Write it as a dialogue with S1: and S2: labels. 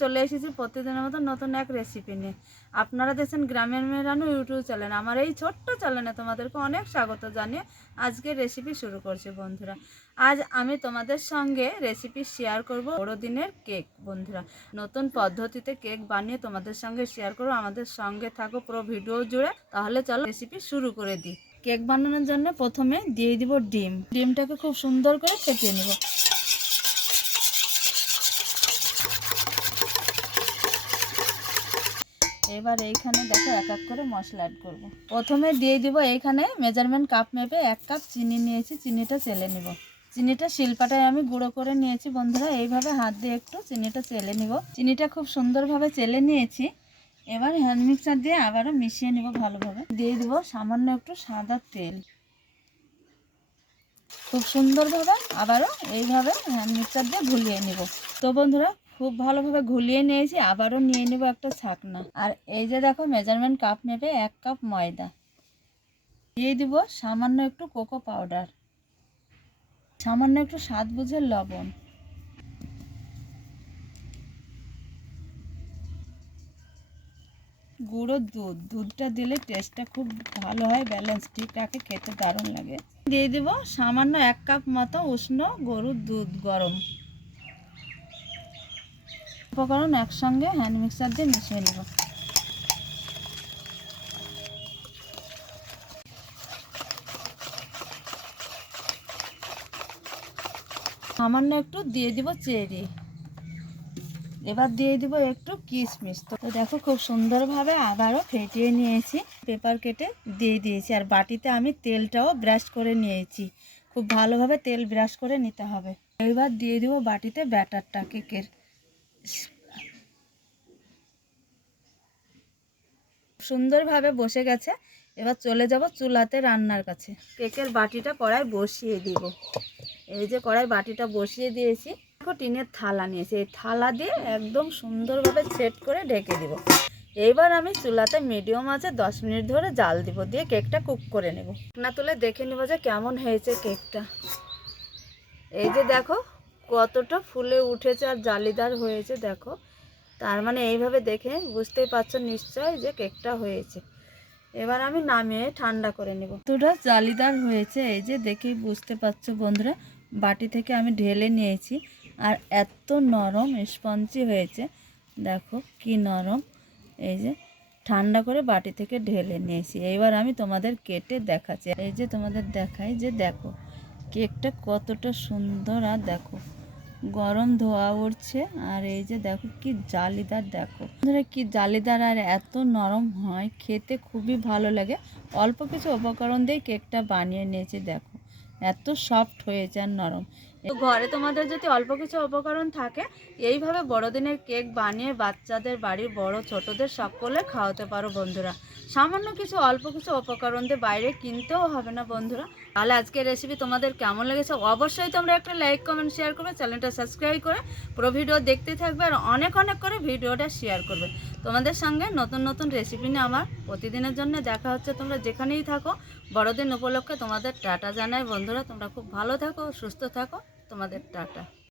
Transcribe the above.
S1: চলে এসেছি প্রতিদিনের মতো নতুন এক রেসিপি নিয়ে। আপনারা দেখছেন গ্রামের মেয়েরানো ইউটিউব চ্যানেল আমার এই ছোট্ট চ্যানেলে তোমাদেরকে অনেক স্বাগত জানিয়ে আজকে রেসিপি শুরু করছি বন্ধুরা। আজ আমি তোমাদের সঙ্গে রেসিপি শেয়ার করব বড়দিনের কেক বন্ধুরা। নতুন পদ্ধতিতে কেক বানিয়ে তোমাদের সঙ্গে শেয়ার করব। আমাদের সঙ্গে থাকো পুরো ভিডিও জুড়ে। তাহলে চলো রেসিপি শুরু করে দিই। কেক বানানোর জন্য প্রথমে দিয়ে দিব ডিম। ডিমটাকে খুব সুন্দর করে ফেটিয়ে নেব। এবার এইখানে দেখো এক এক করে মশলা অ্যাড করব। প্রথমে দিয়ে দিব এইখানে মেজারমেন্ট কাপ মেপে এক কাপ চিনি নিয়েছি, চিনিটা চেলে নিব। চিনিটা শিলপাটায় আমি গুঁড়ো করে নিয়েছি বন্ধুরা, এইভাবে হাত দিয়ে একটু চিনিটা চেলে নিব। চিনিটা খুব সুন্দরভাবে চেলে নিয়েছি। এবার হ্যান্ড মিক্সার দিয়ে আবারও মিশিয়ে নিব ভালোভাবে। দিয়ে দিব সামান্য একটু সাদা তেল। খুব সুন্দরভাবে আবারও এইভাবে হ্যান্ড মিক্সার দিয়ে ঘুলিয়ে নিব। তো বন্ধুরা খুব ভালোভাবে ঘুলিয়ে নিয়েছি, আবারও নিয়ে নেব একটা ছাকনা। আর এই যে দেখো, মেজারমেন্ট কাপ নেবে এক কাপ ময়দা। দিয়ে দিব সামান্য একটু কোকো পাউডার। সামান্য একটু স্বাদ বুঝে লবণ। গুঁড়ো দুধ। দুধটা দিলে টেস্টটা খুব ভালো হয় ব্যালেন্স রাখে খেতে দারুণ লাগে। দিয়ে দিব সামান্য এক কাপ মতো উষ্ণ গরুর দুধ গরম। উপকরণ একসঙ্গে হ্যান্ড মিক্সার দিয়ে মিশিয়ে নেব। সামান্য একটু দিয়ে দিব চেরি। এবার দিয়ে দিব একটু কিশমিশ। তো দেখো খুব সুন্দরভাবে আবারও ফেটিয়ে নিয়েছি। পেপার কেটে দিয়ে দিয়েছি। আর বাটিতে আমি তেলটাও ব্রাশ করে নিয়েছি। খুব ভালোভাবে তেল ব্রাশ করে নিতে হবে। এবার দিয়ে দিব বাটিতে ব্যাটারটা, কেকের। সুন্দরভাবে বসে গেছে। এবার চলে যাব চুলাতে রান্নার কাছে। কেকের বাটিটা কড়াই বসিয়ে দিব। এই যে কড়াই বাটিটা বসিয়ে দিয়েছি। দেখো টিনের থালা নিয়েছি। এই থালা দিয়ে একদম সুন্দরভাবে সেট করে ঢেকে দিব। এইবার আমি চুলাতে মিডিয়াম আছে দশ মিনিট ধরে জাল দিব দিয়ে কেকটা কুক করে নেব। না তুলে দেখে নেব যে কেমন হয়েছে কেকটা। এই যে দেখো কতটা ফুলে উঠেছে আর জালিদার হয়েছে, দেখো। তার মানে এইভাবে দেখে বুঝতেই পারছ নিশ্চয় যে কেকটা হয়েছে। এবার আমি নামিয়ে ঠান্ডা করে নেব। কতটা জালিদার হয়েছে, এই যে দেখেই বুঝতে পারছ বন্ধুরা। বাটি থেকে আমি ঢেলে নিয়েছি আর এত নরম স্পঞ্জি হয়েছে, দেখো কি নরম। এই যে ঠান্ডা করে বাটি থেকে ঢেলে নিয়েছি। এইবার আমি তোমাদের কেটে দেখাচ্ছি। এই যে তোমাদের দেখাই যে দেখো, কেকটা কতটা সুন্দর আর দেখো। গরম ধোয়া উঠছে আর এই যে দেখো কি জালিদার দেখো। ধরে কি জালিদার আর এত নরম হয়, খেতে খুবই ভালো লাগে। অল্প কিছু উপকরণ দিয়ে কেকটা বানিয়ে নিয়েছি, দেখো। এত সফট হয়েছে আর নরম। তো ঘরে তোমাদের যদি অল্প কিছু উপকরণ থাকে, এইভাবে বড়দিনের কেক বানিয়ে বাচ্চাদের বাড়ির বড় ছোটদের সকলে খাওয়াতে পারো বন্ধুরা। সামান্য কিছু অল্প কিছু উপকরণ দিয়ে বাইরে কিনতেও হবে না বন্ধুরা। তাহলে আজকের রেসিপি তোমাদের কেমন লেগেছে অবশ্যই তোমরা একটা লাইক কমেন্ট শেয়ার করবে চ্যানেলটা সাবস্ক্রাইব করে পুরো ভিডিও দেখতে থাকবে আর অনেক অনেক করে ভিডিওটা শেয়ার করবে। তোমাদের সঙ্গে নতুন নতুন রেসিপি নিয়ে আমার প্রতিদিনের জন্য দেখা হচ্ছে তোমরা যেখানেই থাকো। বড়দিন উপলক্ষে তোমাদের টাটা জানাই বন্ধুরা। তোমরা খুব ভালো থাকো, সুস্থ থাকো। তোমাদের টাটা।